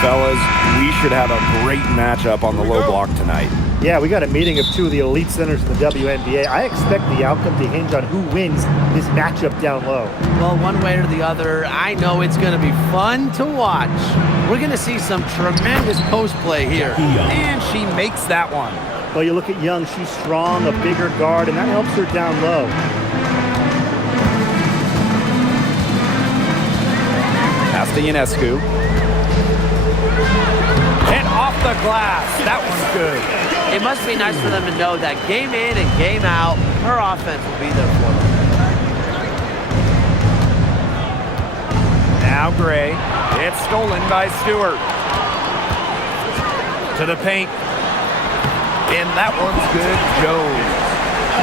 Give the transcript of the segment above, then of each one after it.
Fellas, we should have a great matchup on the low block tonight. Yeah, we got a meeting of two of the elite centers in the WNBA. I expect the outcome to hinge on who wins this matchup down low. Well, one way or the other, I know it's going to be fun to watch. We're going to see some tremendous post play here. And she makes that one. Well, you look at Young, she's strong, a bigger guard, and that helps her down low. Pass to Ionescu. And off the glass. That one's good. It must be nice for them to know that game in and game out, her offense will be there for them. Now Gray. It's stolen by Stewart. To the paint. And that one's good. Jones.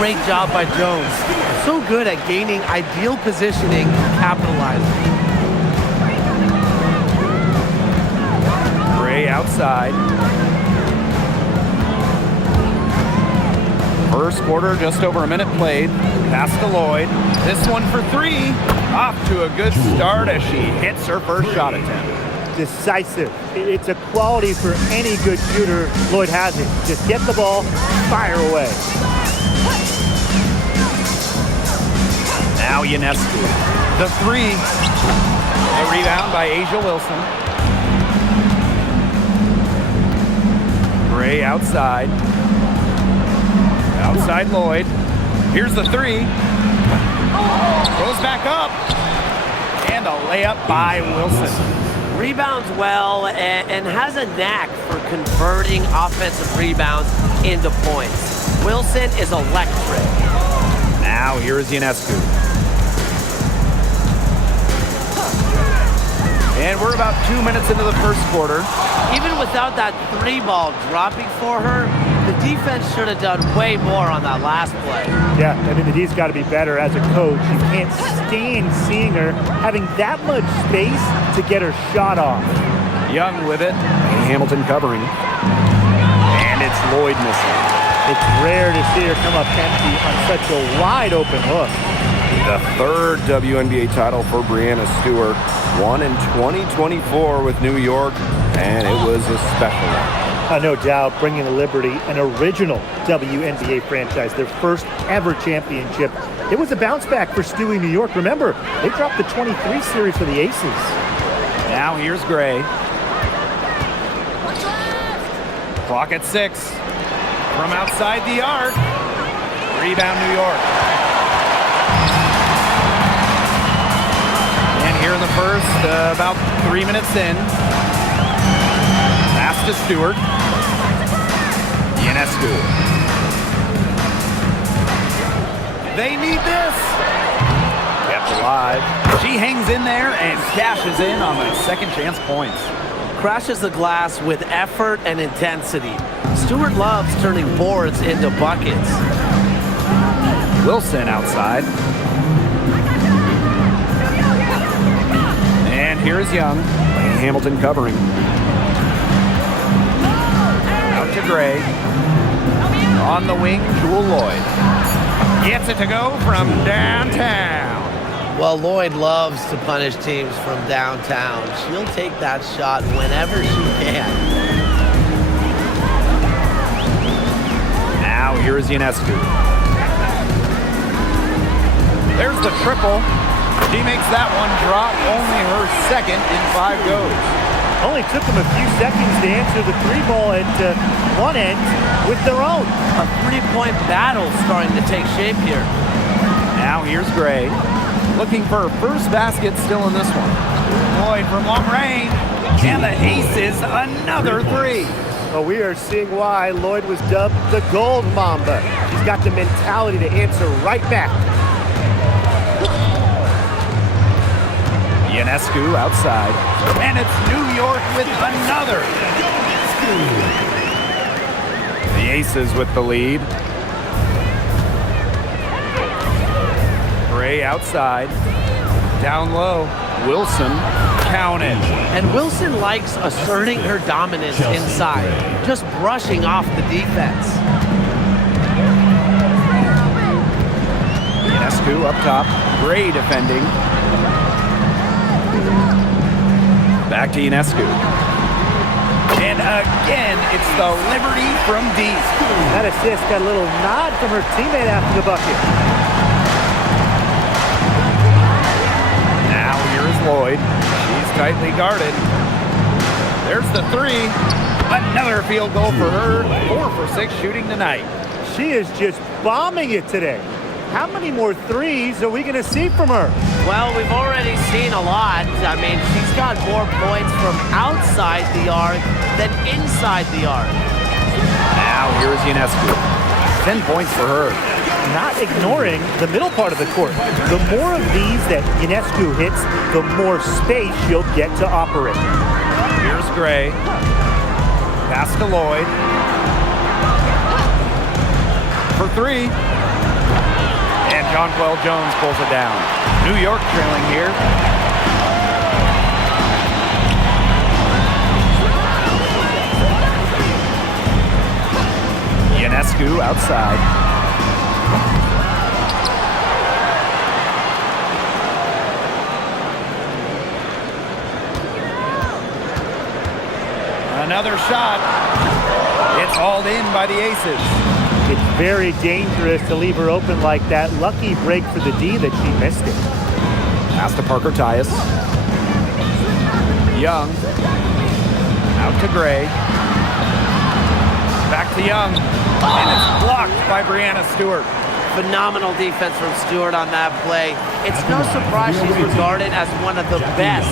Great job by Jones. So good at gaining ideal positioning, capitalizing. Gray outside. First quarter, just over a minute played. Pass to Lloyd. This one for three. Off to a good start as she hits her first shot attempt. Decisive. It's a quality for any good shooter. Lloyd has it. Just get the ball, fire away. Now Ionescu. The three. A rebound by Asia Wilson. Gray outside. Outside Lloyd. Here's the three. Goes back up. And a layup by Wilson. Rebounds well and has a knack for converting offensive rebounds into points. Wilson is electric. Now here's Ionescu. And we're about 2 minutes into the first quarter. Even without that three ball dropping for her, the defense should have done way more on that last play. Yeah, I mean, the D's got to be better as a coach. You can't stand seeing her having that much space to get her shot off. Young with it. Hamilton covering. And it's Lloyd missing. It's rare to see her come up empty on such a wide open hook. The third WNBA title for Breanna Stewart. Won in 2024 with New York, and it was a special one. No doubt, bringing the Liberty an original WNBA franchise, their first ever championship. It was a bounce back for Stewie New York. Remember, they dropped the 23 series for the Aces. Now here's Gray. Clock at 6. From outside the arc. Rebound New York. And here in the first, about 3 minutes in. Pass to Stewart. Ionescu. They need this. Kept alive. She hangs in there and cashes in on the second chance points. Crashes the glass with effort and intensity. Stewart loves turning boards into buckets. Wilson outside. And here's Young. Hamilton covering. Out to Gray. On the wing, Jewel Lloyd. Gets it to go from downtown. Well, Lloyd loves to punish teams from downtown. She'll take that shot whenever she can. Now here's Ionescu. There's the triple. She makes that one drop, only her second in 5 goes. Only took them a few seconds to answer the three ball at one end with their own. A three-point battle starting to take shape here. Now here's Gray. Looking for her first basket still in this one. Lloyd from long range. And the aces, another three. Well, we are seeing why Lloyd was dubbed the Gold Mamba. She's got the mentality to answer right back. Ionescu outside. And it's New York with another. The Aces with the lead. Gray outside. Down low. Wilson counted. And Wilson likes asserting her dominance inside, just brushing off the defense. Ionescu up top. Gray defending. Back to Ionescu. again, it's the Liberty from deep. That assist got a little nod from her teammate after the bucket. Now here's Lloyd. She's tightly guarded. There's the three. Another field goal for her. 4 for 6 shooting tonight. She is just bombing it today. How many more threes are we going to see from her? Well, we've already seen a lot. I mean, she's got more points from outside the arc than inside the arc. Now here's Ionescu. 10 points for her. Not ignoring the middle part of the court. The more of these that Ionescu hits, the more space she'll get to operate. Here's Gray. Pass to Lloyd. For 3. And Jonquel Jones pulls it down. New York trailing here. Ionescu outside. Another shot. It's hauled in by the Aces. It's very dangerous to leave her open like that. Lucky break for the D that she missed it. Pass to Parker Tyus. Young. Out to Gray. Back to Young. And it's blocked by Brianna Stewart. Phenomenal defense from Stewart on that play. It's no surprise she's regarded as one of the best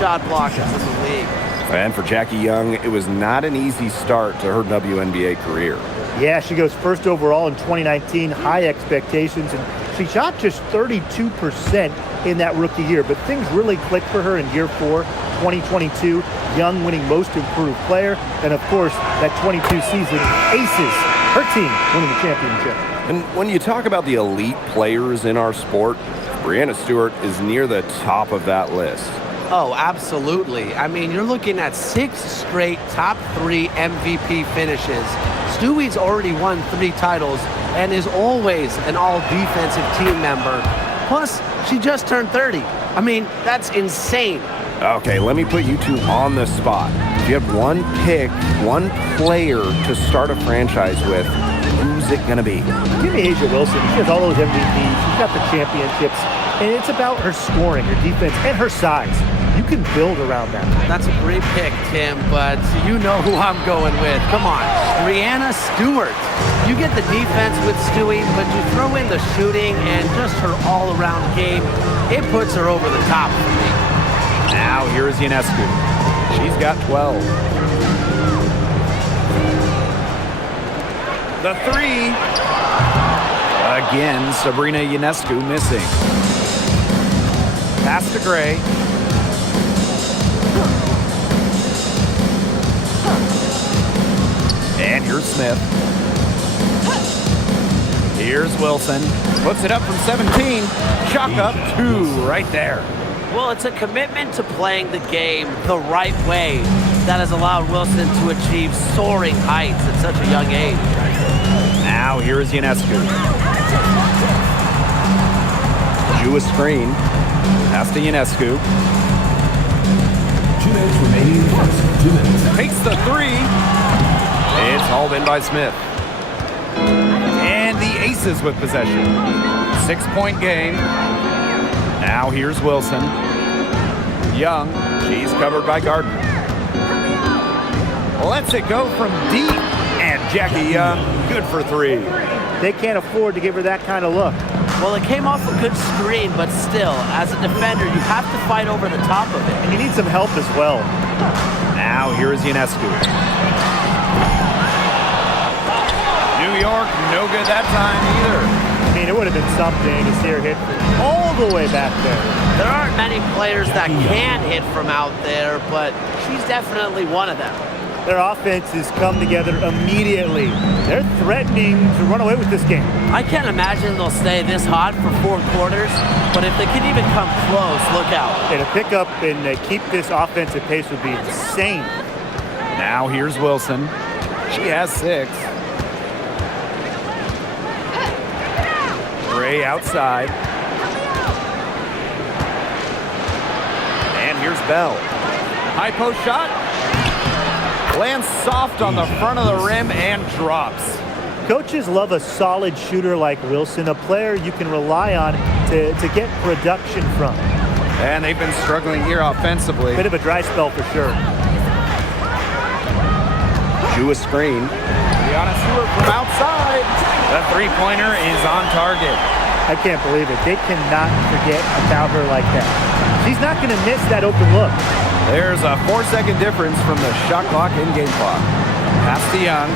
shot blockers in the league. And for Jackie Young, it was not an easy start to her WNBA career. Yeah, she goes first overall in 2019, high expectations, and she shot just 32% in that rookie year. But things really clicked for her in year 4, 2022. Young winning most improved player, and of course, that 22 season, Aces, her team winning the championship. And when you talk about the elite players in our sport, Brianna Stewart is near the top of that list. Oh, absolutely. I mean, you're looking at 6 straight top 3 MVP finishes. Stewie's already won 3 titles and is always an all-defensive team member. Plus, she just turned 30. I mean, that's insane. Okay, let me put you two on the spot. If you had one pick, one player to start a franchise with, who's it going to be? Give me A'ja Wilson. She has all those MVPs. She's got the championships. And it's about her scoring, her defense, and her size. You can build around that. That's a great pick, Tim, but you know who I'm going with. Come on, Brianna Stewart. You get the defense with Stewie, but you throw in the shooting and just her all-around game. It puts her over the top for me. Now here's Ionescu. She's got 12. The 3. Again, Sabrina Ionescu missing. Pass to Gray. And here's Smith. Here's Wilson. Puts it up from 17. Chalk up 2 right there. Well, it's a commitment to playing the game the right way that has allowed Wilson to achieve soaring heights at such a young age. Now here's Ionescu. Drew a screen. Pass to Ionescu. 2 minutes remaining in the first. 2 minutes. Takes the 3. It's hauled in by Smith. And the Aces with possession. 6-point game. Now here's Wilson. Young. She's covered by Gardner. Lets it go from deep. And Jackie Young, good for 3. They can't afford to give her that kind of look. Well, it came off a good screen, but still, as a defender, you have to fight over the top of it. And you need some help as well. Now here's Ionescu. New York, no good that time either. I mean, it would have been something to see her hit all the way back there. There aren't many players that can hit from out there, but she's definitely one of them. Their offenses come together immediately. They're threatening to run away with this game. I can't imagine they'll stay this hot for 4 quarters, but if they can even come close, look out. And to pick up and keep this offensive pace would be insane. Now here's Wilson. She has 6. Gray outside. And here's Bell. High post shot. Lands soft on the front of the rim and drops. Coaches love a solid shooter like Wilson, a player you can rely on to get production from. And they've been struggling here offensively. Bit of a dry spell for sure. Do a screen. Brianna Stewart from outside. The three-pointer is on target. I can't believe it. They cannot forget about her like that. She's not going to miss that open look. There's a 4-second difference from the shot clock and game clock. Pass to Young.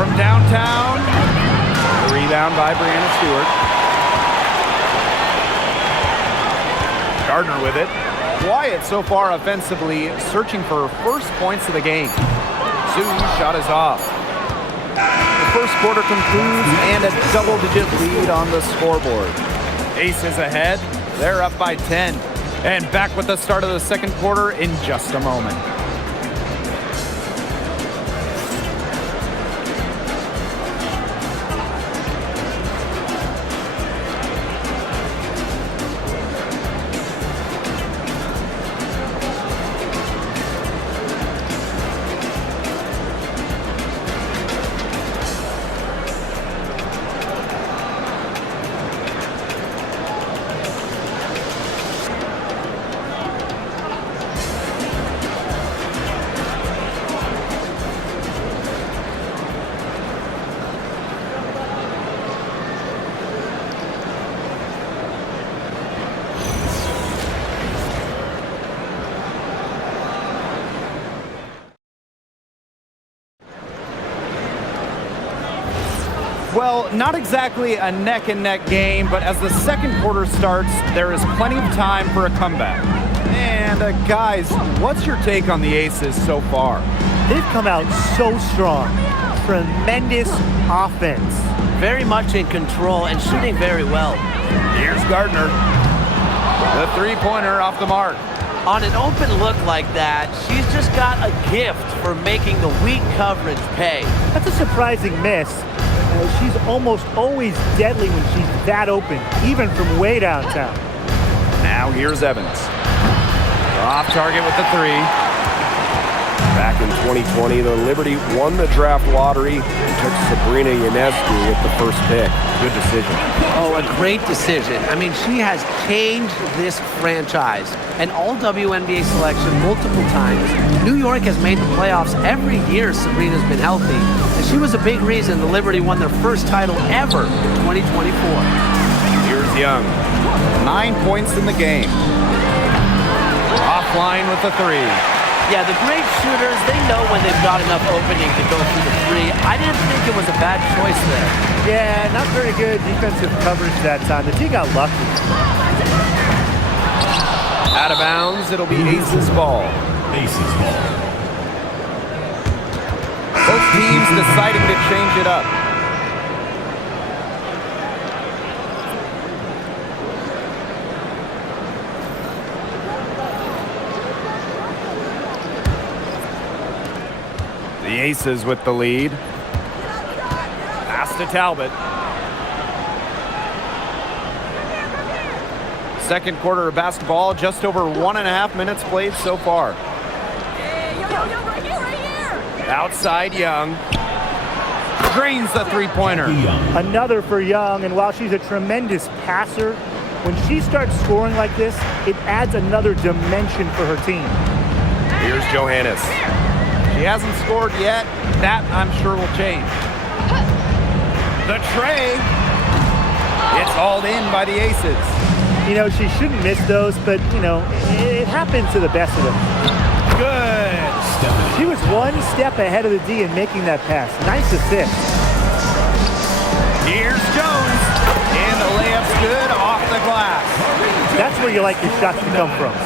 From downtown. Rebound by Brianna Stewart. Gardner with it. Quiet so far offensively, searching for her first points of the game. Sue's shot is off. The first quarter concludes and a double-digit lead on the scoreboard. Aces ahead. They're up by 10. And back with the start of the second quarter in just a moment. Well, not exactly a neck-and-neck game, but as the second quarter starts, there is plenty of time for a comeback. And guys, what's your take on the Aces so far? They've come out so strong. Tremendous offense. Very much in control and shooting very well. Here's Gardner. The three-pointer off the mark. On an open look like that, she's just got a gift for making the weak coverage pay. That's a surprising miss. She's almost always deadly when she's that open, even from way downtown. Now here's Evans. Off target with the three. Back in 2020, the Liberty won the draft lottery and took Sabrina Ionescu with the first pick. Good decision. Oh, a great decision. I mean, she has changed this franchise. An all-WNBA selection multiple times. New York has made the playoffs every year Sabrina's been healthy. And she was a big reason the Liberty won their first title ever in 2024. Here's Young. 9 points in the game. Offline with the three. Yeah, the great shooters, they know when they've got enough opening to go through the three. I didn't think it was a bad choice there. Yeah, not very good defensive coverage that time. The team got lucky. Out of bounds, it'll be Aces ball. Aces ball. Both teams deciding to change it up. The Aces with the lead. Pass to Talbot. Second quarter of basketball, just over 1.5 minutes played so far. Right here. Outside Young. Drains the three-pointer. Another for Young, and while she's a tremendous passer, when she starts scoring like this, it adds another dimension for her team. Here's Johannes. She hasn't scored yet. That, I'm sure, will change. The tray. It's hauled in by the Aces. You know, she shouldn't miss those, but, you know, it happens to the best of them. Good. She was one step ahead of the D in making that pass. Nice assist. Here's Jones. And the layup's good off the glass. That's where you like your shots to come from.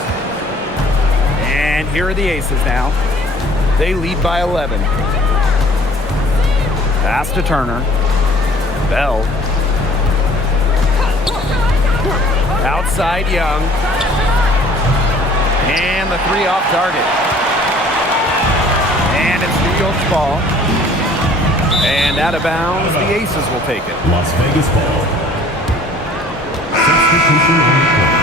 And here are the Aces now. They lead by 11. Pass to Turner. Bell. Outside Young. And the three off target. And it's New York's ball. And out of bounds, the Aces will take it. Las Vegas ball. Substitution on the court.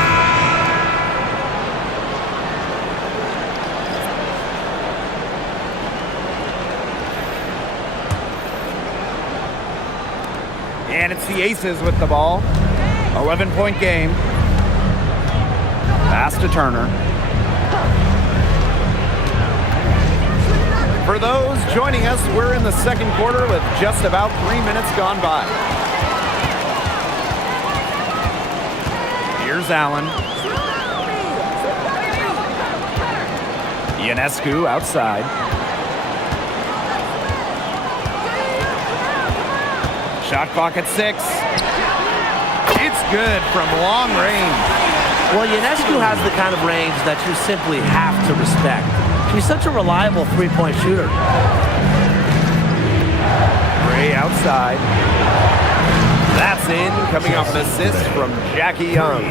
And it's the Aces with the ball. 11-point game. Pass to Turner. For those joining us, we're in the second quarter with just about 3 minutes gone by. Here's Allen. Ionescu outside. Shot clock at 6. It's good from long range. Well, Ionescu has the kind of range that you simply have to respect. She's such a reliable three-point shooter. Gray outside. That's in, coming off an assist from Jackie Young.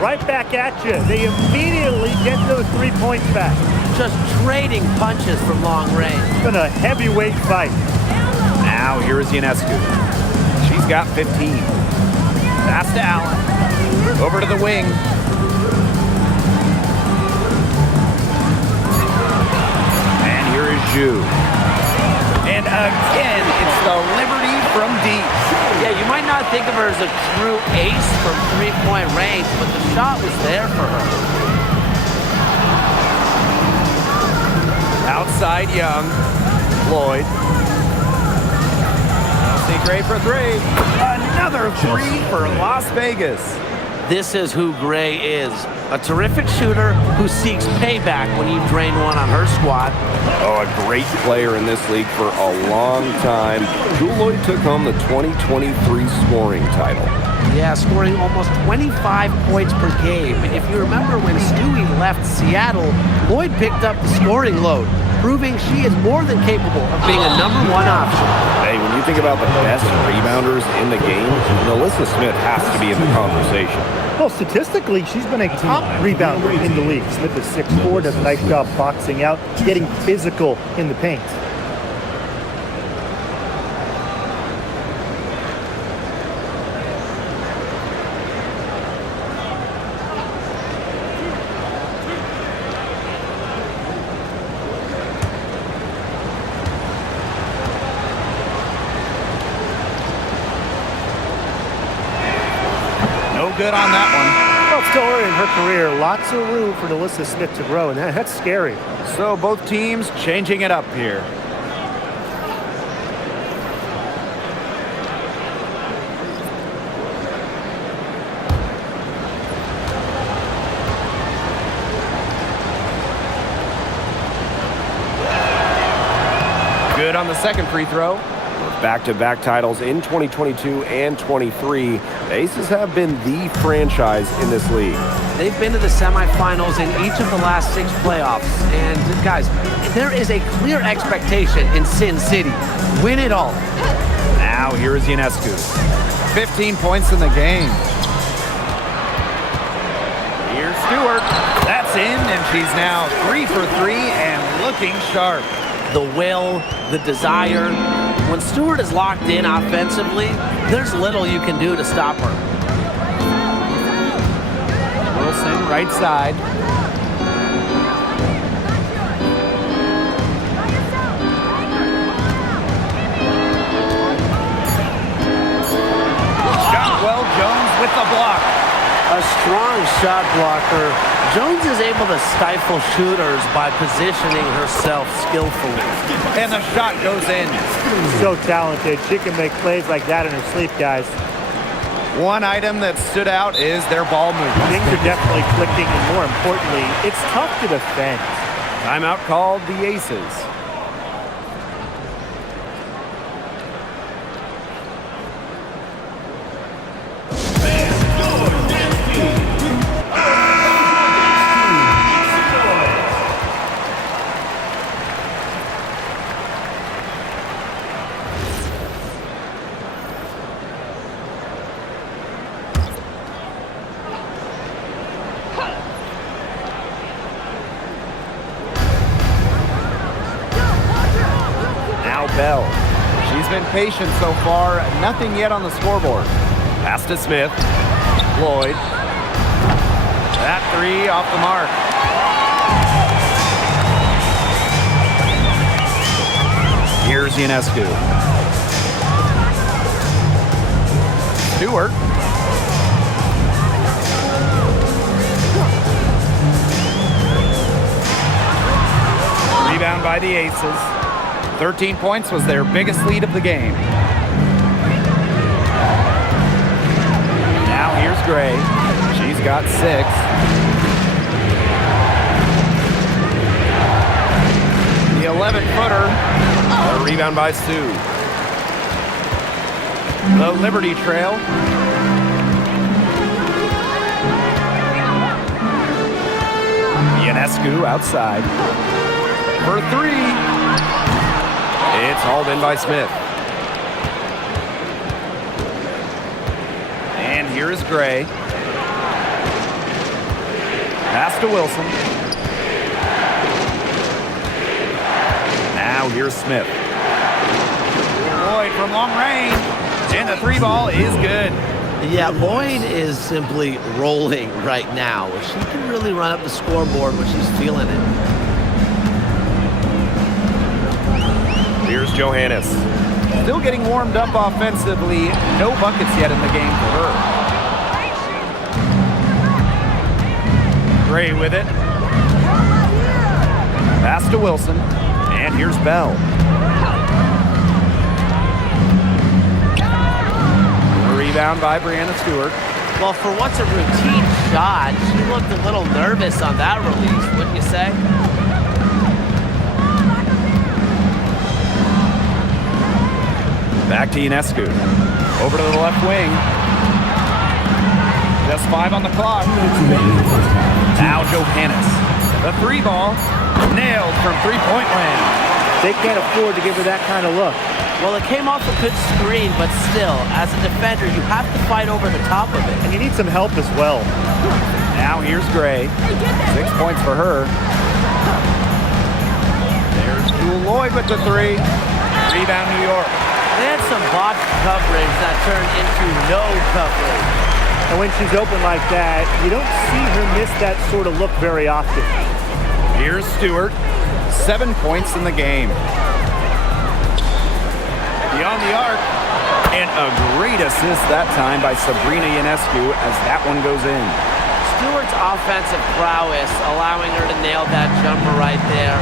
Right back at you. They immediately get those 3 points back. Just trading punches from long range. It's been a heavyweight fight. Now here is Ionescu. She's got 15. Pass to Allen. Over to the wing. And here is Zhu. And again, it's the Liberty from deep. Yeah, you might not think of her as a true ace from three-point range, but the shot was there for her. Outside Young. Floyd. Chelsea Gray for 3. Another 3 for Las Vegas. This is who Gray is. A terrific shooter who seeks payback when you drain one on her squad. Oh, a great player in this league for a long time. Jewel Lloyd took home the 2023 scoring title. Yeah, scoring almost 25 points per game. If you remember when Stewie left Seattle, Lloyd picked up the scoring load, proving she is more than capable of being a #1 option. Hey, when you think about the best rebounders in the game, Melissa Smith has to be in the conversation. Well, statistically, she's been a top rebounder in the league. Smith is 6'4", does a nice job boxing out, getting physical in the paint. Good on that one. Well, still early in her career, lots of room for Melissa Smith to grow, and that's scary. So both teams changing it up here. Good on the second free throw. Back-to-back titles in 2022 and 23. The Aces have been the franchise in this league. They've been to the semifinals in each of the last 6 playoffs. And guys, there is a clear expectation in Sin City. Win it all. Now here is Ionescu. 15 points in the game. Here's Stewart. That's in, and she's now 3 for 3 and looking sharp. The will, the desire. When Stewart is locked in offensively, there's little you can do to stop her. Wilson, right side. Shotwell Jones with the block. A strong shot blocker. Jones is able to stifle shooters by positioning herself skillfully. And the shot goes in. So talented. She can make plays like that in her sleep, guys. One item that stood out is their ball movement. Things are definitely clicking, and more importantly, it's tough to defend. Timeout called the Aces. Bell. She's been patient so far. Nothing yet on the scoreboard. Pass to Smith. Floyd. That 3 off the mark. Here's Ionescu. Stewart. Rebound by the Aces. 13 points was their biggest lead of the game. Now here's Gray. She's got 6. The 11-footer. A rebound by Sue. The Liberty Trail. Ionescu outside. For 3. It's hauled in by Smith. And here is Gray. Pass to Wilson. Now here's Smith. Lloyd from long range. And the 3 ball is good. Yeah, Lloyd is simply rolling right now. She can really run up the scoreboard when she's feeling it. Here's Johannes. Still getting warmed up offensively. No buckets yet in the game for her. Gray with it. Pass to Wilson. And here's Bell. Rebound by Brianna Stewart. Well, for what's a routine shot, she looked a little nervous on that release, wouldn't you say? Back to Ionescu. Over to the left wing. Just 5 on the clock. Now Johannes. The 3 ball. Nailed from 3-point land. They can't afford to give her that kind of look. Well, it came off a good screen, but still, as a defender, you have to fight over the top of it. And you need some help as well. Now here's Gray. 6 points for her. There's Jewel Lloyd with the 3. Rebound New York. They had some botched coverage that turned into no coverage. And when she's open like that, you don't see her miss that sort of look very often. Here's Stewart. 7 points in the game. Beyond the arc. And a great assist that time by Sabrina Ionescu as that one goes in. Stewart's offensive prowess allowing her to nail that jumper right there.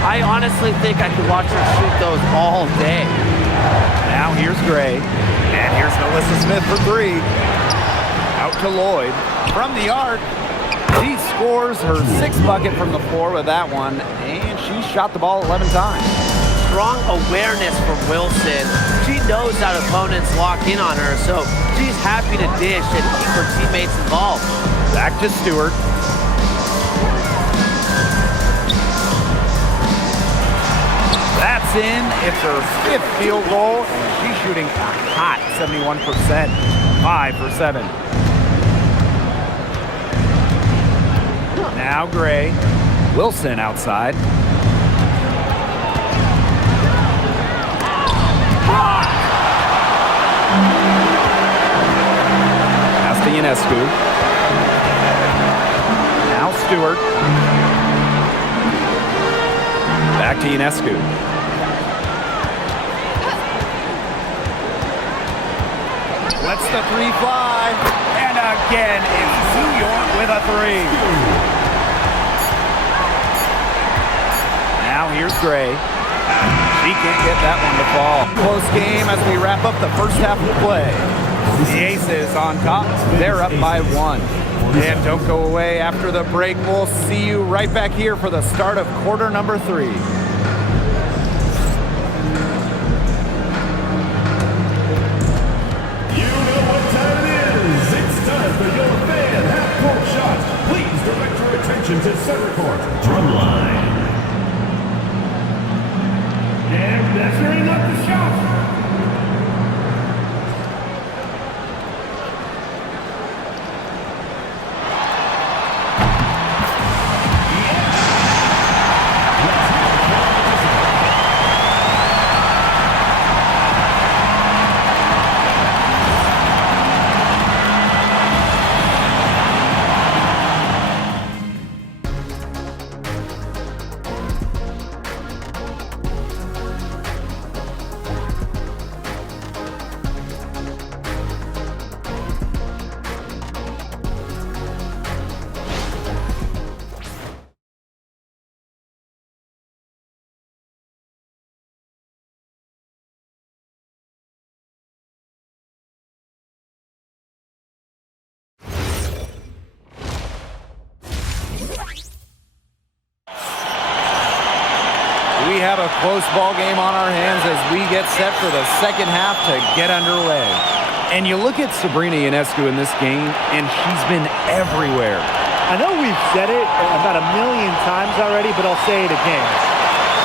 I honestly think I could watch her shoot those all day. Now here's Gray. And here's Melissa Smith for 3. Out to Lloyd. From the arc. She scores her 6th bucket from the floor with that one. And she shot the ball 11 times. Strong awareness from Wilson. She knows that opponents lock in on her, so she's happy to dish and keep her teammates involved. Back to Stewart. That's in. It's her 5th field goal, and she's shooting a hot 71%. 5 for 7. Now Gray. Wilson outside. Pass to Ionescu. Now Stewart. Back to Ionescu. Lets the 3 fly. And again, it's New York with a 3. Now here's Gray. She can't get that one to fall. Close game as we wrap up the first half of play. The Aces on top. They're up by 1. And don't go away after the break. We'll see you right back here for the start of quarter number 3. You know what time it is. It's time for your fan half-court shot. Please direct your attention to center court. Drumline. And that's very not the shot. have a close ball game on our hands as we get set for the second half to get underway. And you look at Sabrina Ionescu in this game, and she's been everywhere. I know we've said it about a million times already, but I'll say it again.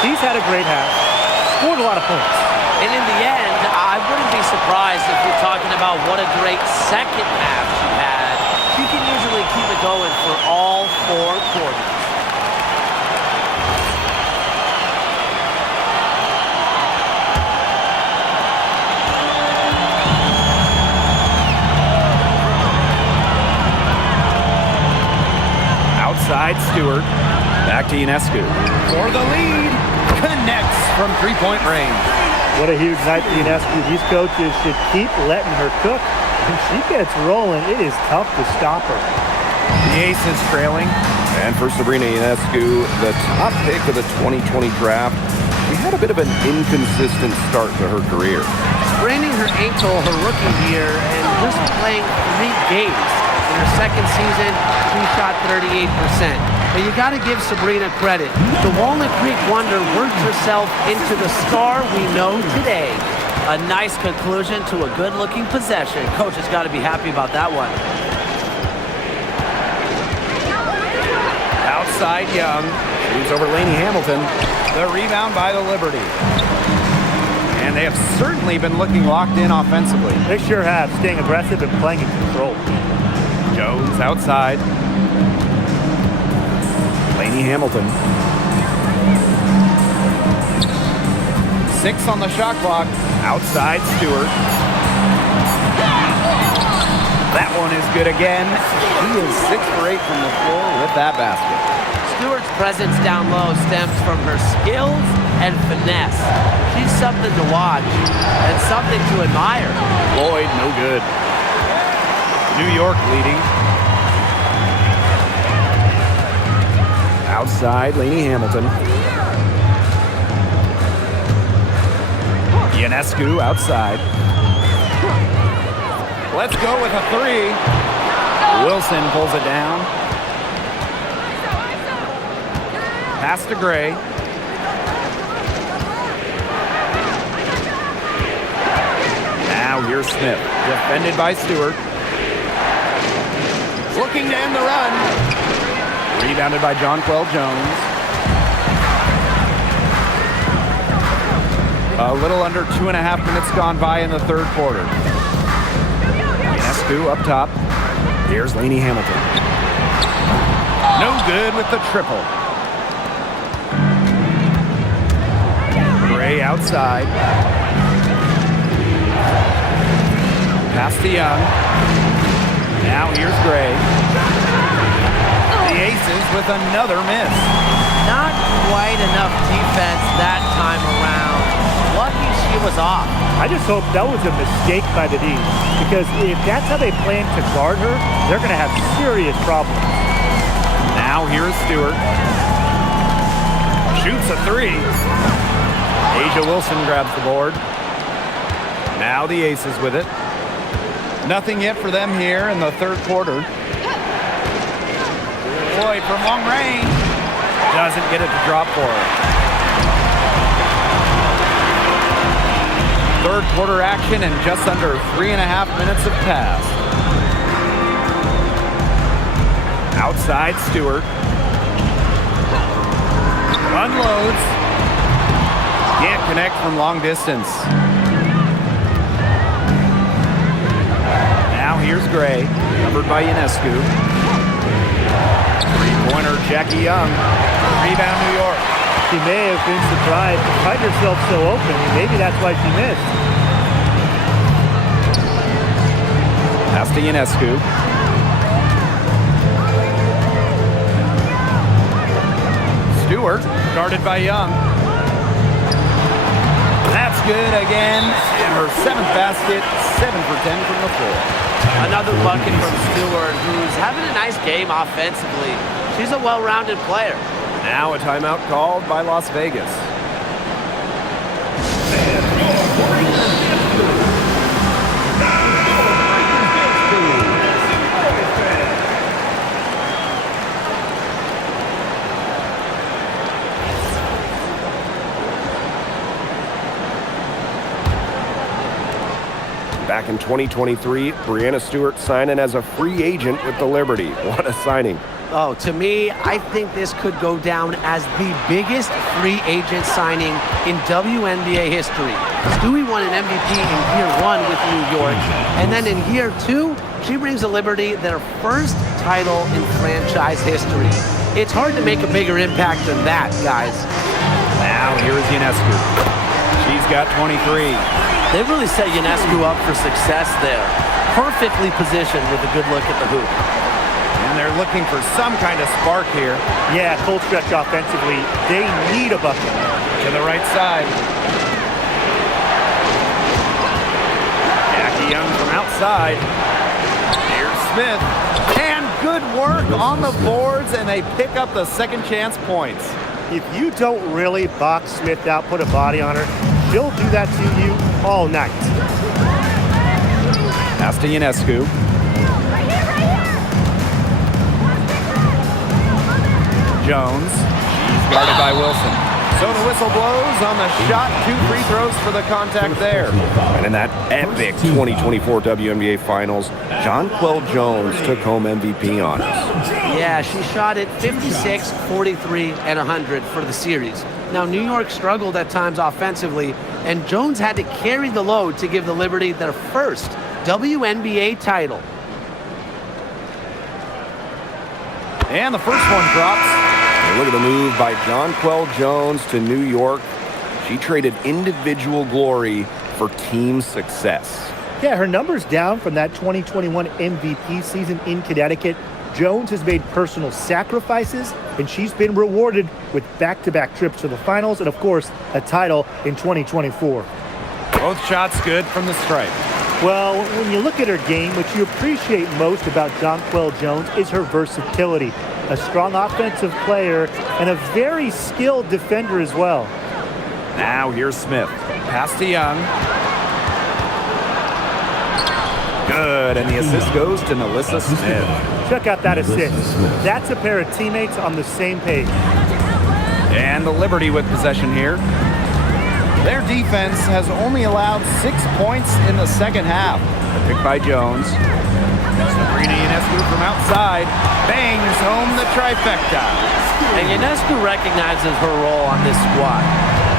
She's had a great half, scored a lot of points. And in the end, I wouldn't be surprised if we're talking about what a great second half she had. She can usually keep it going for all 4 quarters. Outside Stewart. Back to Ionescu. For the lead. Connects from three-point range. What a huge night for Ionescu. These coaches should keep letting her cook. When she gets rolling, it is tough to stop her. The Ace is trailing. And for Sabrina Ionescu, the top pick of the 2020 draft, she had a bit of an inconsistent start to her career. Spraining her ankle her rookie year and just playing 3 games. In her second season, she shot 38%. But you got to give Sabrina credit. The Walnut Creek Wonder worked herself into the star we know today. A nice conclusion to a good-looking possession. Coach has got to be happy about that one. Outside Young. Shoots over Lainey Hamilton. The rebound by the Liberty. And they have certainly been looking locked in offensively. They sure have, staying aggressive and playing in control. Jones outside. Lainey Hamilton. 6 on the shot clock. Outside Stewart. That one is good again. He is 6 for 8 from the floor with that basket. Stewart's presence down low stems from her skills and finesse. She's something to watch and something to admire. Lloyd, no good. New York leading. Outside, Lainey Hamilton. Ionescu outside. Let's go with a 3. Wilson pulls it down. Pass to Gray. Now here's Smith. Defended by Stewart. Looking to end the run. Rebounded by Jonquel Jones. A little under 2.5 minutes gone by in the third quarter. Ionescu up top. Here's Lainey Hamilton. No good with the triple. Gray outside. Pass to Young. Now here's Gray. The Aces with another miss. Not quite enough defense that time around. Lucky she was off. I just hope that was a mistake by the D's, because if that's how they plan to guard her, they're going to have serious problems. Now here's Stewart. Shoots a 3. Asia Wilson grabs the board. Now the Aces with it. Nothing yet for them here in the third quarter. Lloyd from long range. Doesn't get it to drop for her. Third quarter action and just under 3.5 minutes have passed. Outside Stewart. Unloads. Can't connect from long distance. Now here's Gray, covered by Ionescu. Three-pointer Jackie Young. Rebound New York. She may have been surprised to find herself so open, and maybe that's why she missed. Pass to Ionescu. Stewart, guarded by Young. That's good again. And her 7th basket, 7 for 10 from the floor. Another bucket from Stewart, who's having a nice game offensively. She's a well-rounded player. Now a timeout called by Las Vegas. Back in 2023, Breanna Stewart signing as a free agent with the Liberty. What a signing. Oh, to me, I think this could go down as the biggest free agent signing in WNBA history. Stewie won an MVP in year 1 with New York, and then in year 2, she brings the Liberty their first title in franchise history. It's hard to make a bigger impact than that, guys. Now here's Ionescu. She's got 23. They really set Ionescu up for success there. Perfectly positioned with a good look at the hoop. And they're looking for some kind of spark here. Yeah, cold stretch offensively. They need a bucket. To the right side. Jackie Young from outside. Here's Smith. And good work on the boards, and they pick up the second chance points. If you don't really box Smith out, put a body on her, she'll do that to you all night. Pass to Ionescu. Jones. She's guarded by Wilson. So the whistle blows on the shot. 2 free throws for the contact there. And in that epic 2024 WNBA Finals, Jonquel Jones took home MVP honors. Yeah, she shot it 56, 43, and 100 for the series. Now, New York struggled at times offensively, and Jones had to carry the load to give the Liberty their first WNBA title. And the first one drops. And look at the move by Jonquel Jones to New York. She traded individual glory for team success. Yeah, her numbers down from that 2021 MVP season in Connecticut. Jones has made personal sacrifices, and she's been rewarded with back-to-back trips to the finals and, of course, a title in 2024. Both shots good from the stripe. Well, when you look at her game, what you appreciate most about Jonquel Jones is her versatility. A strong offensive player and a very skilled defender as well. Now here's Smith. Pass to Young. Good, and the assist goes to Melissa Smith. Check out that assist. That's a pair of teammates on the same page. And the Liberty with possession here. Their defense has only allowed 6 points in the second half. A pick by Jones. Sabrina Ionescu from outside bangs home the trifecta. And Ionescu recognizes her role on this squad.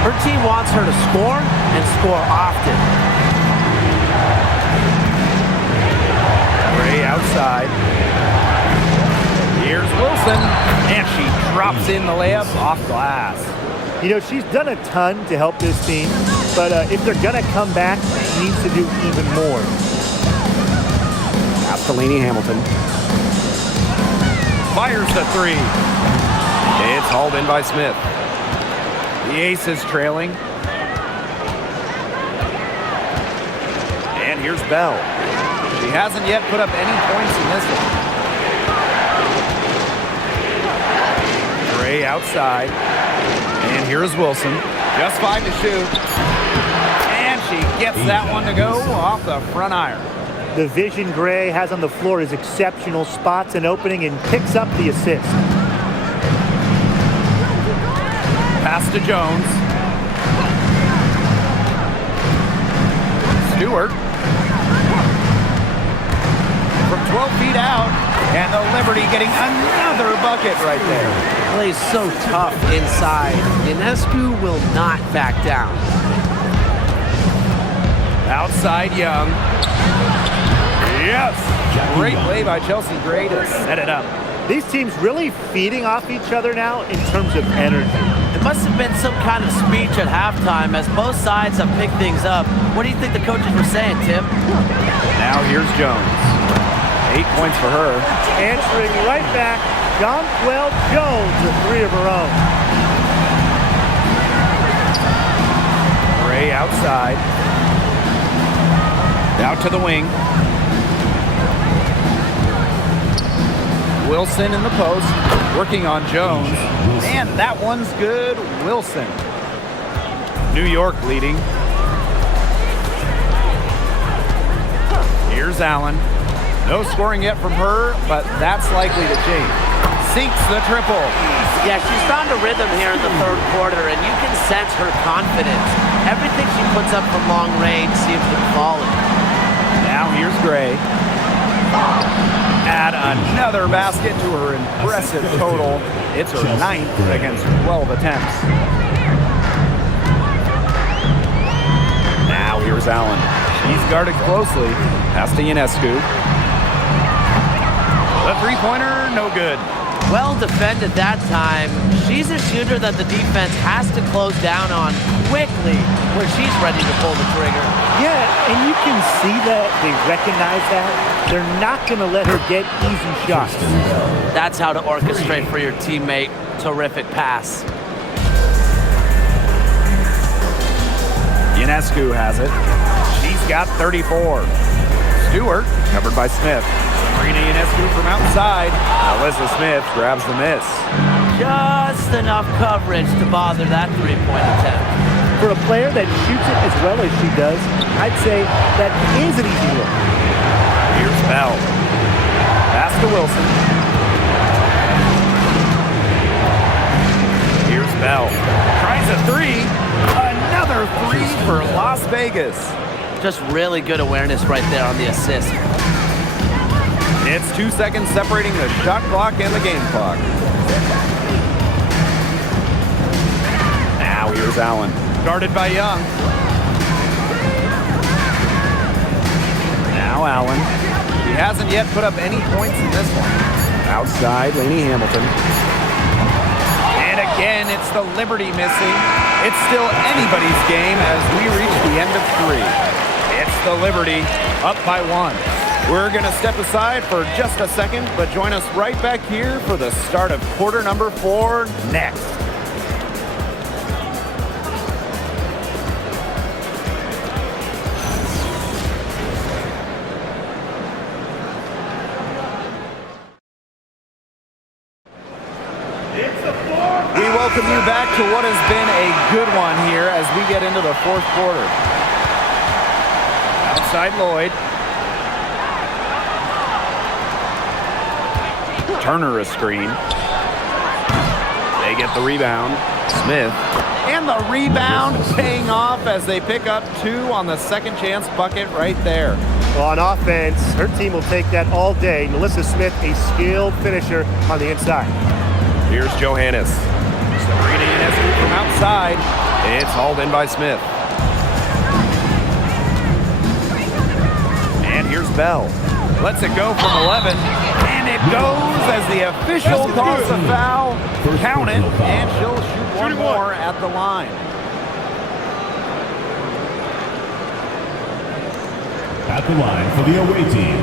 Her team wants her to score and score often. Ray outside. Here's Wilson, and she drops in the layup off glass. You know, she's done a ton to help this team, but if they're going to come back, she needs to do even more. Pass to Lainey Hamilton. Fires the 3. It's hauled in by Smith. The ace is trailing. And here's Bell. She hasn't yet put up any points in this one. Gray outside. And here's Wilson. Just 5 to shoot. And she gets that one to go off the front iron. The vision Gray has on the floor is exceptional. Spots an opening and picks up the assist. Pass to Jones. Stewart. From 12 feet out. And the Liberty getting another bucket right there. Plays so tough inside. Ionescu will not back down. Outside Young. Yes! Great play by Chelsea Gray to set it up. These teams really feeding off each other now in terms of energy. It must have been some kind of speech at halftime as both sides have picked things up. What do you think the coaches were saying, Tim? Now here's Jones. 8 points for her. Answering right back, Jonquel Jones with 3 of her own. Gray outside. Out to the wing. Wilson in the post, working on Jones. And that one's good. Wilson. New York leading. Here's Allen. No scoring yet from her, but that's likely to change. Sinks the triple. Yeah, she's found a rhythm here in the third quarter, and you can sense her confidence. Everything she puts up from long range seems to be falling. Now here's Gray. Add another basket to her impressive total. It's her 9th against 12 attempts. Now here's Allen. She's guarded closely. Pass to Ionescu. The three-pointer, no good. Well defended that time. She's a shooter that the defense has to close down on quickly when she's ready to pull the trigger. Yeah, and you can see that. They recognize that. They're not going to let her get easy shots. That's how to orchestrate for your teammate. Terrific pass. Ionescu has it. She's got 34. Stewart, covered by Smith. Sabrina Ionescu from outside. Alyssa Smith grabs the miss. Just enough coverage to bother that three-point attempt. For a player that shoots it as well as she does, I'd say that is an easy look. Here's Bell. Pass to Wilson. Here's Bell. Tries a three. Another three for Las Vegas. Just really good awareness right there on the assist. It's 2 seconds separating the shot clock and the game clock. Now here's Allen. Guarded by Young. Now Allen. She hasn't yet put up any points in this one. Outside, Lainey Hamilton. And again, it's the Liberty missing. It's still anybody's game as we reach the end of 3. It's the Liberty, up by 1. We're going to step aside for just a second, but join us right back here for the start of quarter number 4 next. We welcome you back to what has been a good one here as we get into the 4th quarter. Outside Lloyd. Turner a screen. They get the rebound. Smith. And the rebound paying off as they pick up 2 on the second chance bucket right there. Well, on offense, her team will take that all day. Melissa Smith, a skilled finisher on the inside. Here's Johannes. Sabrina Ionescu from outside. It's hauled in by Smith. And here's Bell. Lets it go from 11. And it goes as the official calls the foul. Count it, and she'll shoot one more at the line. At the line for the away team,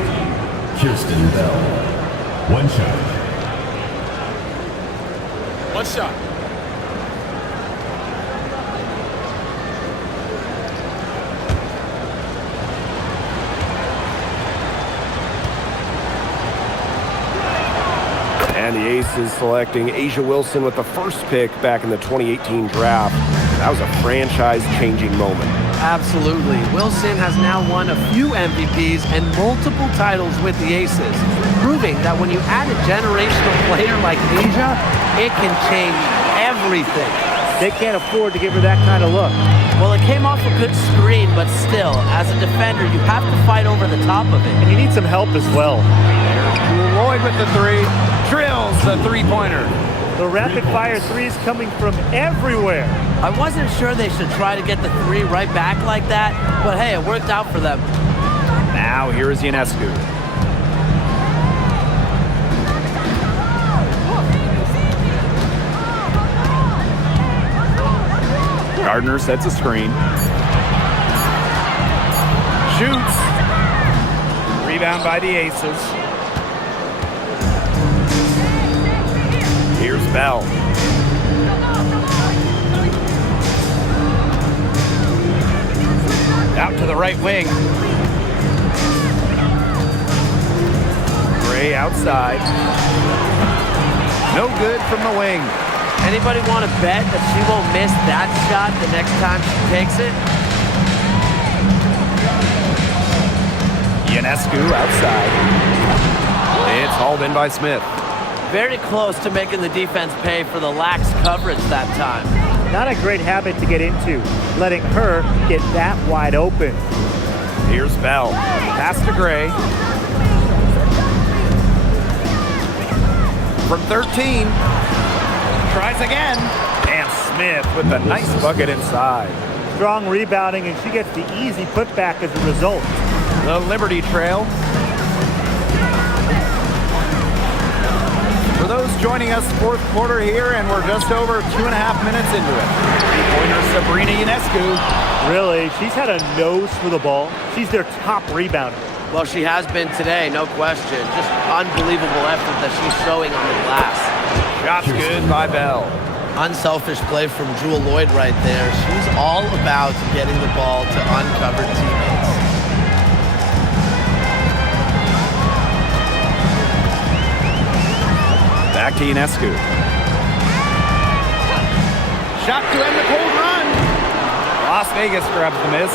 Kirsten Bell. One shot. One shot. And the Aces selecting Asia Wilson with the first pick back in the 2018 draft. That was a franchise-changing moment. Absolutely. Wilson has now won a few MVPs and multiple titles with the Aces, proving that when you add a generational player like Asia, it can change everything. They can't afford to give her that kind of look. Well, it came off a good screen, but still, as a defender, you have to fight over the top of it. And you need some help as well. Lloyd with the 3. Drills the three-pointer. The rapid-fire threes coming from everywhere. I wasn't sure they should try to get the 3 right back like that, but hey, it worked out for them. Now here is Ionescu. Gardner sets a screen. Shoots. Rebound by the Aces. Here's Bell. Out to the right wing. Gray outside. No good from the wing. Anybody want to bet that she won't miss that shot the next time she takes it? Ionescu outside. It's hauled in by Smith. Very close to making the defense pay for the lax coverage that time. Not a great habit to get into, letting her get that wide open. Here's Bell. Pass to Gray. From 13. Tries again. And Smith with the nice bucket inside. Strong rebounding, and she gets the easy putback as a result. The Liberty trail. For those joining us, fourth quarter here, and we're just over 2.5 minutes into it. Three-pointer Sabrina Ionescu. Really, she's had a nose for the ball. She's their top rebounder. Well, she has been today, no question. Just unbelievable effort that she's showing on the glass. Shots good by Bell. Unselfish play from Jewel Lloyd right there. She's all about getting the ball to uncovered teammates. Back to Ionescu. Shot to end the cold run. Las Vegas grabs the miss.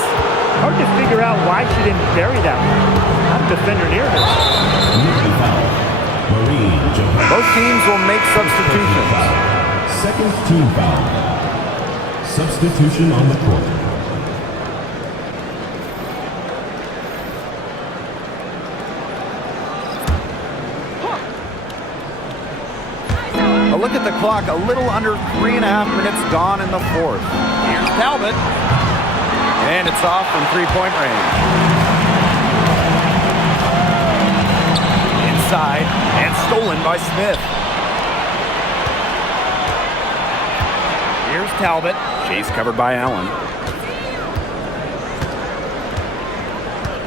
Hard to figure out why she didn't bury that one. Not a defender near her. Both teams will make substitutions. Second team foul. Substitution on the court. A look at the clock, a little under 3.5 minutes gone in the fourth. Here's Talbot. And it's off from three-point range. Inside and stolen by Smith. Here's Talbot. She's covered by Allen.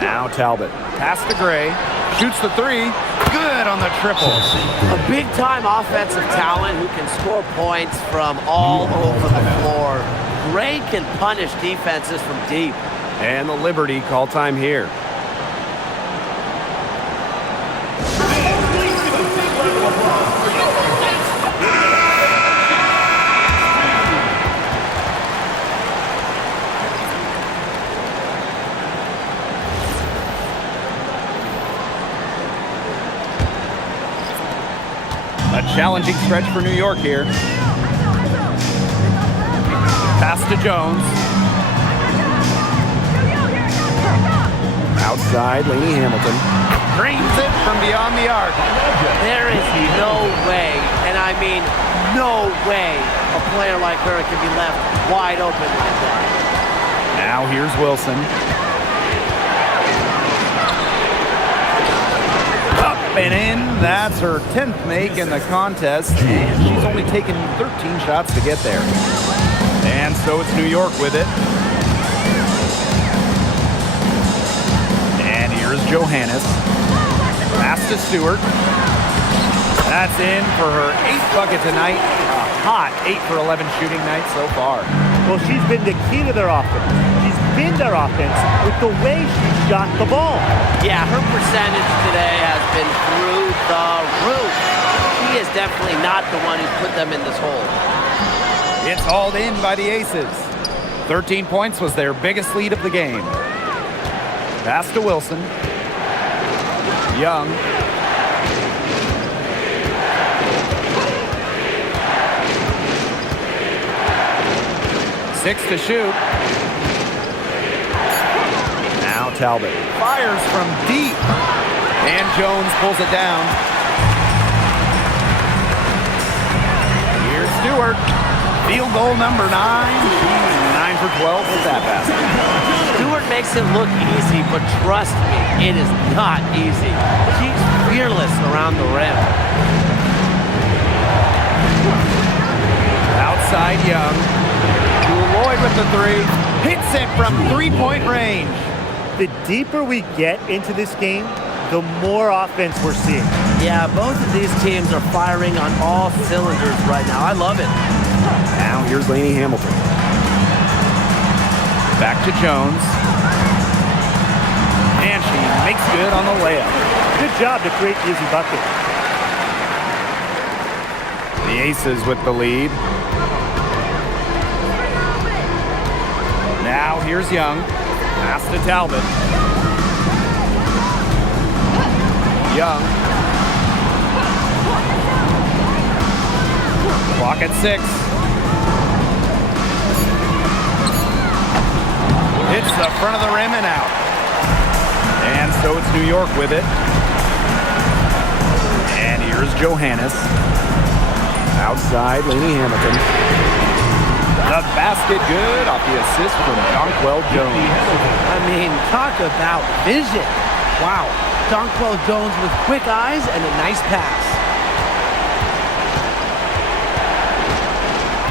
Now Talbot. Pass to Gray. Shoots the three. Good on the triple. A big-time offensive talent who can score points from all over the floor. Gray can punish defenses from deep. And the Liberty call time here. A challenging stretch for New York here. Pass to Jones. Outside, Lainey Hamilton. Drains it from beyond the arc. There is no way, and I mean no way, a player like her can be left wide open like that. Now here's Wilson. Up and in. That's her 10th make in the contest, and she's only taken 13 shots to get there. And so it's New York with it. And here's Johannes. Pass to Stewart. That's in for her 8th bucket tonight. A hot 8 for 11 shooting night so far. Well, she's been the key to their offense. She's been their offense with the way she shot the ball. Yeah, her percentage today has been through the roof. She is definitely not the one who put them in this hole. It's hauled in by the Aces. 13 points was their biggest lead of the game. Pass to Wilson. Young. Six to shoot. Now Talbot fires from deep. And Jones pulls it down. Here's Stewart. Field goal number 9. She's 9 for 12 with that basket. Stewart makes it look easy, but trust me, it is not easy. She's fearless around the rim. Outside Young. Lloyd with the three. Hits it from three-point range. The deeper we get into this game, the more offense we're seeing. Yeah, both of these teams are firing on all cylinders right now. I love it. Now here's Lainey Hamilton. Back to Jones. And she makes good on the layup. Good job to create the easy bucket. The Aces with the lead. Now here's Young. Pass to Talbot. Young. Clock at 6. Hits the front of the rim and out. So it's New York with it. And here's Johannes. Outside, Lainey Hamilton. The basket good off the assist from Donkwell Jones. I mean, talk about vision. Wow. Donkwell Jones with quick eyes and a nice pass.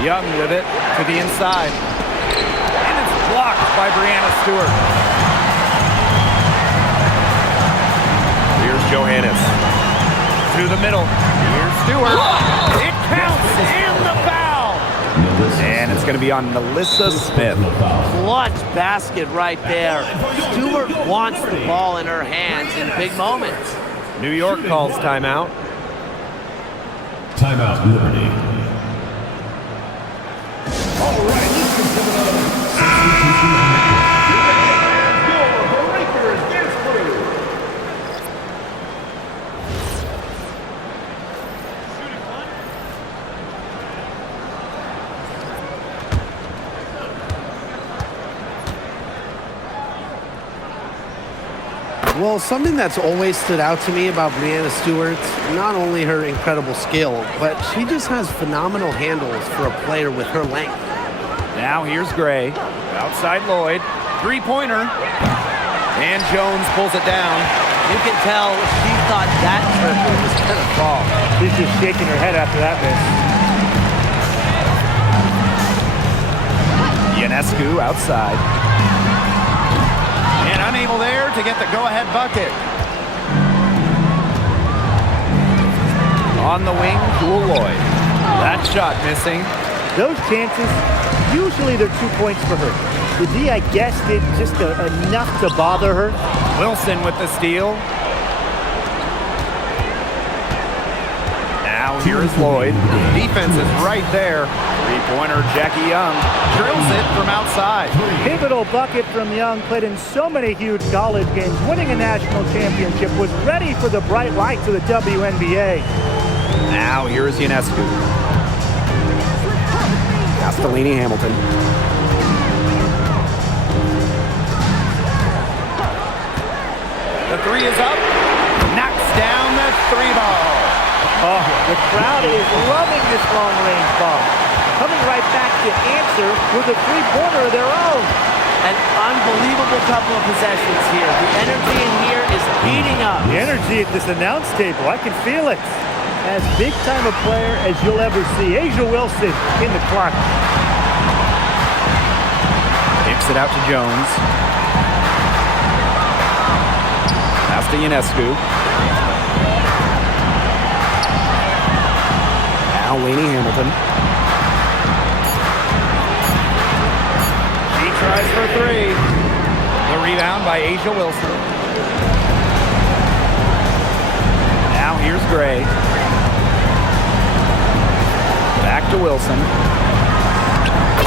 Young with it to the inside. And it's blocked by Brianna Stewart. Here's Johannes. To the middle. Here's Stewart. It counts and the foul. And it's going to be on Melissa Smith. Clutch basket right there. Stewart wants the ball in her hands in big moments. New York calls timeout. Timeout, Liberty. All right, this is coming out of substitution on the court. Your breakers dance crew. Well, something that's always stood out to me about Brianna Stewart, not only her incredible skill, but she just has phenomenal handles for a player with her length. Now here's Gray. Outside Lloyd. Three-pointer. And Jones pulls it down. You can tell she thought that triple was going to fall. She's just shaking her head after that miss. Ionescu outside. And unable there to get the go-ahead bucket. On the wing, Jewel Lloyd. That shot missing. Those chances, usually they're 2 points for her. The D, I guess, did just enough to bother her. Wilson with the steal. Now here's Lloyd. Defense is right there. Three-pointer, Jackie Young drills it from outside. Pivotal bucket from Young, played in so many huge college games, winning a national championship, was ready for the bright lights of the WNBA. Now here's Ionescu. Castellini Hamilton. The three is up. Knocks down the three ball. Oh, the crowd is loving this long-range ball. Coming right back to answer with a three-pointer of their own. An unbelievable couple of possessions here. The energy in here is heating up. The energy at this announce table, I can feel it. As big-time a player as you'll ever see. Asia Wilson in the clock. Kicks it out to Jones. Pass to Ionescu. Now Lainey Hamilton. She tries for three. The rebound by Asia Wilson. Now here's Gray. Back to Wilson.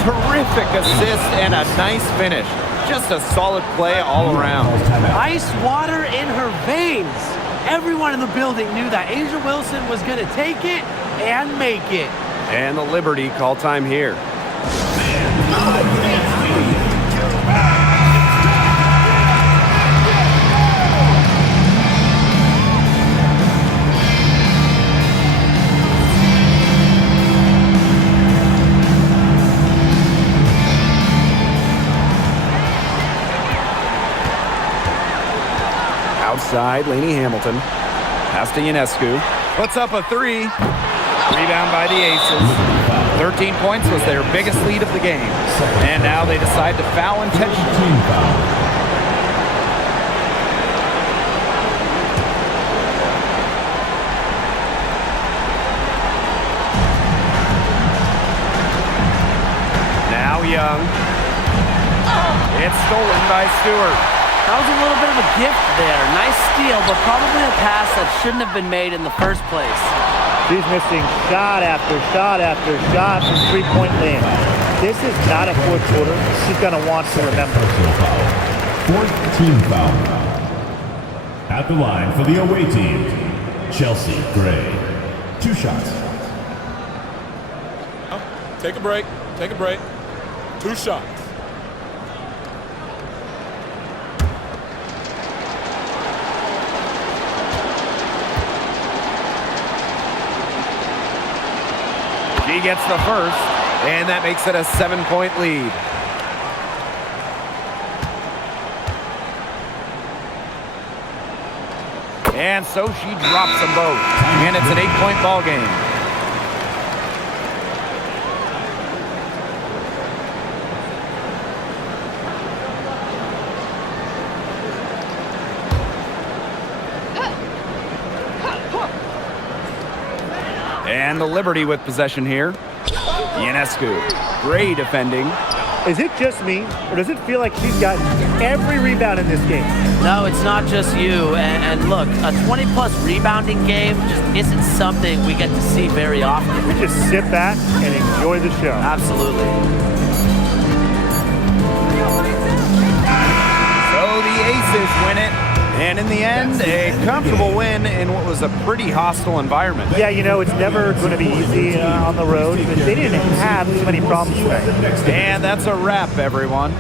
Terrific assist and a nice finish. Just a solid play all around. Ice water in her veins. Everyone in the building knew that Asia Wilson was going to take it and make it. And the Liberty call time here. Outside, Lainey Hamilton. Pass to Ionescu. Puts up a three. Rebound by the Aces. 13 points was their biggest lead of the game. And now they decide to foul intentionally. Team foul. Now Young. It's stolen by Stewart. That was a little bit of a gift there. Nice steal, but probably a pass that shouldn't have been made in the first place. She's missing shot after shot after shot from three-point land. This is not a fourth quarter. She's going to want to remember. Fourth team foul. At the line for the away team, Chelsea Gray. 2 shots. Take a break. Take a break. 2 shots. She gets the first, and that makes it a 7-point lead. And so she drops them both, and it's an 8-point ball game. And the Liberty with possession here. Ionescu, great defending. Is it just me, or does it feel like she's gotten every rebound in this game? No, it's not just you. And look, a 20-plus rebounding game just isn't something we get to see very often. We just sit back and enjoy the show. Absolutely. So the Aces win it. And in the end, a comfortable win in what was a pretty hostile environment. Yeah, you know, it's never going to be easy on the road, but they didn't have too many problems today. And that's a wrap, everyone.